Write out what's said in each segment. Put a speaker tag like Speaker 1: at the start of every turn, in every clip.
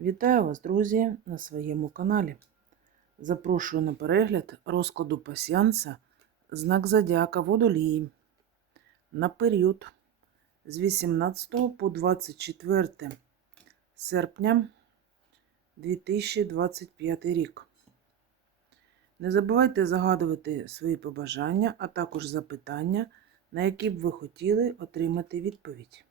Speaker 1: Вітаю вас, друзі, на своєму каналі. Запрошую на перегляд розкладу пасіанса знак Зодіака Водолії на період з 18 по 24 серпня 2025 рік. Не забувайте загадувати свої побажання, а також запитання, на які б ви хотіли отримати відповідь.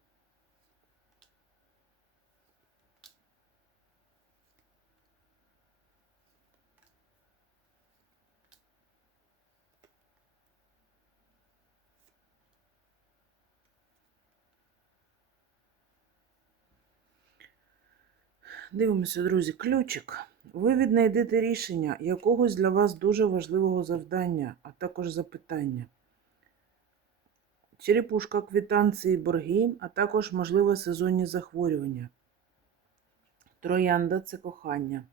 Speaker 1: Дивимося, друзі, ключик. Ви віднайдете рішення якогось для вас дуже важливого завдання, а також запитання. Черепушка, квитанції, борги, а також, можливо, сезонні захворювання. Троянда це кохання.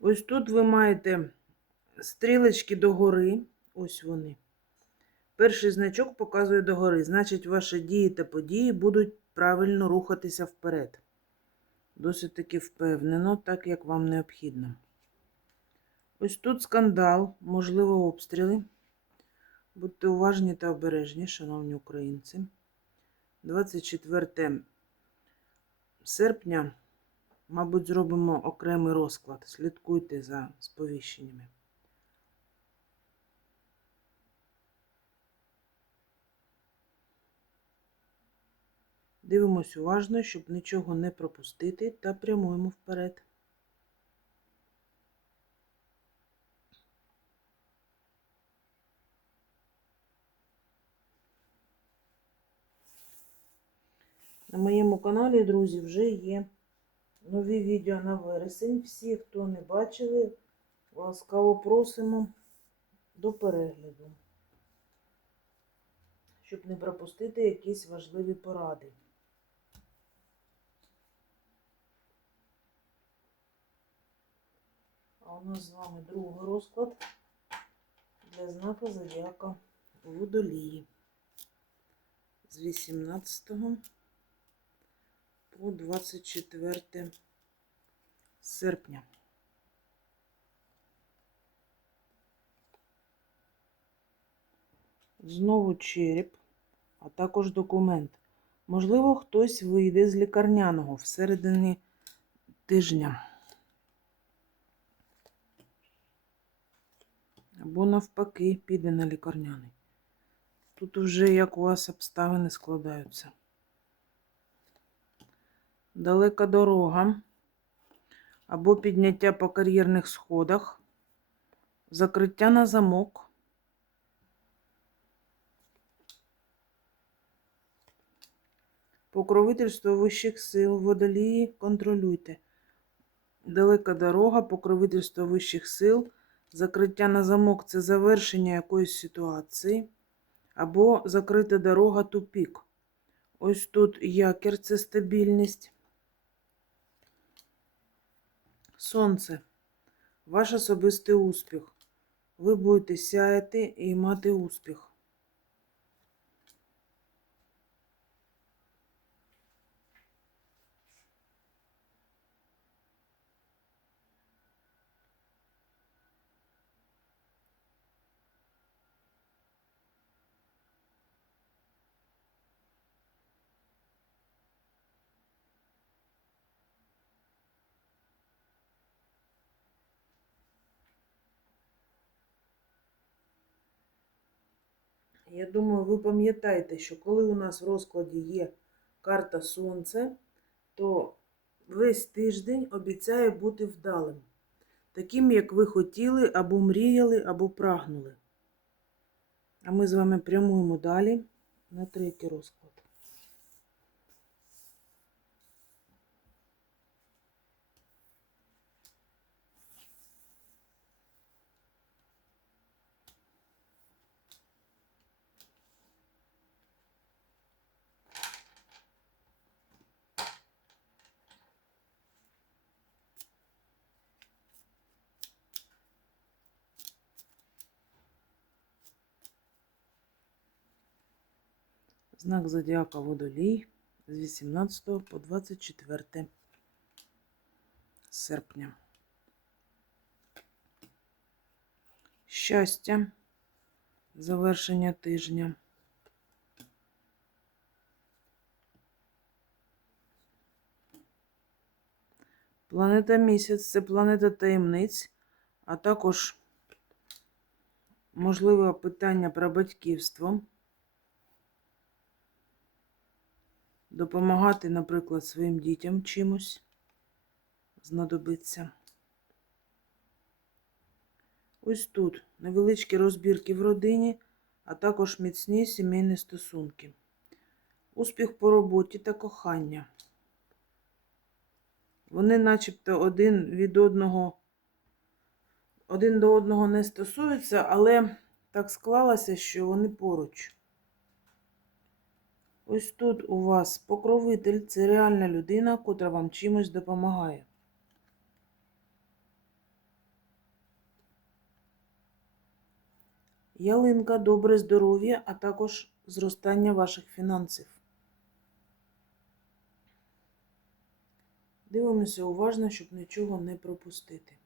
Speaker 1: Ось тут ви маєте стрілочки догори. Ось вони. Перший значок показує догори. Значить, ваші дії та події будуть правильно рухатися вперед. Досить таки впевнено, так як вам необхідно. Ось тут скандал, можливо, обстріли. Будьте уважні та обережні, шановні українці. 24 серпня, мабуть, зробимо окремий розклад. Слідкуйте за сповіщеннями. Дивимось уважно, щоб нічого не пропустити, та прямуємо вперед. На моєму каналі, друзі, вже є нові відео на вересень. Всі, хто не бачили, ласкаво просимо до перегляду, щоб не пропустити якісь важливі поради. У нас з вами другий розклад для знака Зодіака Водолії з 18 по 24 серпня. Знову череп, а також документ. Можливо, хтось вийде з лікарняного всередині тижня. Або навпаки, піде на лікарняний. Тут вже як у вас обставини складаються. Далека дорога. Або підняття по кар'єрних сходах, закриття на замок. Покровительство вищих сил, водолії, контролюйте. Далека дорога, покровительство вищих сил. Закриття на замок це завершення якоїсь ситуації. Або закрита дорога тупік. Ось тут якір це стабільність. Сонце. Ваш особистий успіх. Ви будете сяяти і мати успіх. Я думаю, ви пам'ятаєте, що коли у нас в розкладі є карта Сонце, то весь тиждень обіцяє бути вдалим. Таким, як ви хотіли, або мріяли, або прагнули. А ми з вами прямуємо далі на третій розклад. Знак зодіака Водолій з 18 по 24 серпня. Щастя. Завершення тижня. Планета місяць це планета таємниць, а також можливе питання про батьківство. Допомагати, наприклад, своїм дітям чимось знадобиться. Ось тут невеличкі розбірки в родині, а також міцні сімейні стосунки. Успіх по роботі та кохання. Вони начебто один від одного, один до одного не стосуються, але так склалося, що вони поруч. Ось тут у вас покровитель це реальна людина, котра вам чимось допомагає. Ялинка, добре здоров'я, а також зростання ваших фінансів. Дивимося уважно, щоб нічого не пропустити.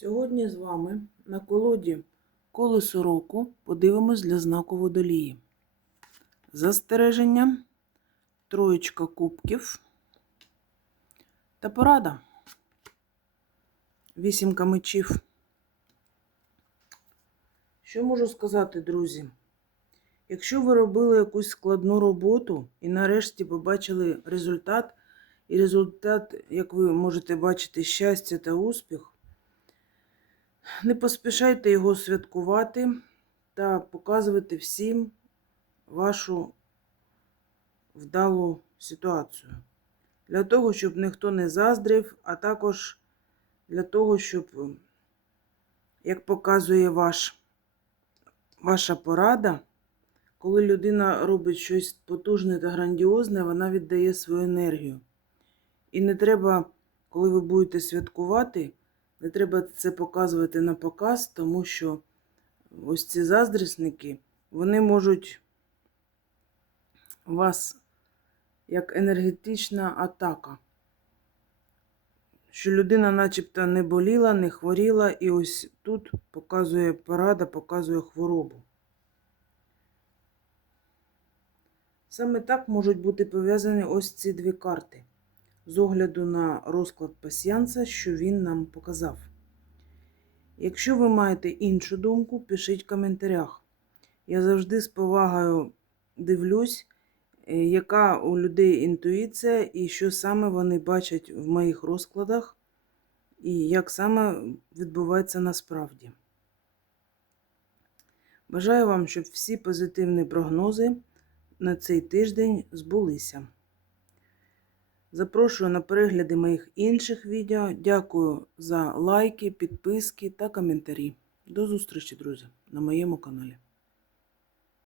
Speaker 1: Сьогодні з вами на колоді колесо року подивимось для знаку водолії. Застереження, троєчка кубків та порада. Вісімка мечів. Що можу сказати, друзі? Якщо ви робили якусь складну роботу і нарешті побачили результат, і результат, як ви можете бачити, щастя та успіх, не поспішайте його святкувати та показувати всім вашу вдалу ситуацію. Для того, щоб ніхто не заздрив, а також для того, щоб, як показує ваш, ваша порада, коли людина робить щось потужне та грандіозне, вона віддає свою енергію. І не треба, коли ви будете святкувати, не треба це показувати на показ, тому що ось ці заздрісники, вони можуть вас як енергетична атака. Що людина начебто не боліла, не хворіла, і ось тут показує порада, показує хворобу. Саме так можуть бути пов'язані ось ці дві карти з огляду на розклад пасіянса, що він нам показав. Якщо ви маєте іншу думку, пишіть в коментарях. Я завжди з повагою дивлюсь, е, яка у людей інтуїція і що саме вони бачать в моїх розкладах, і як саме відбувається насправді. Бажаю вам, щоб всі позитивні прогнози на цей тиждень збулися. Запрошую на перегляди моїх інших відео. Дякую за лайки, підписки та коментарі. До зустрічі, друзі, на моєму каналі.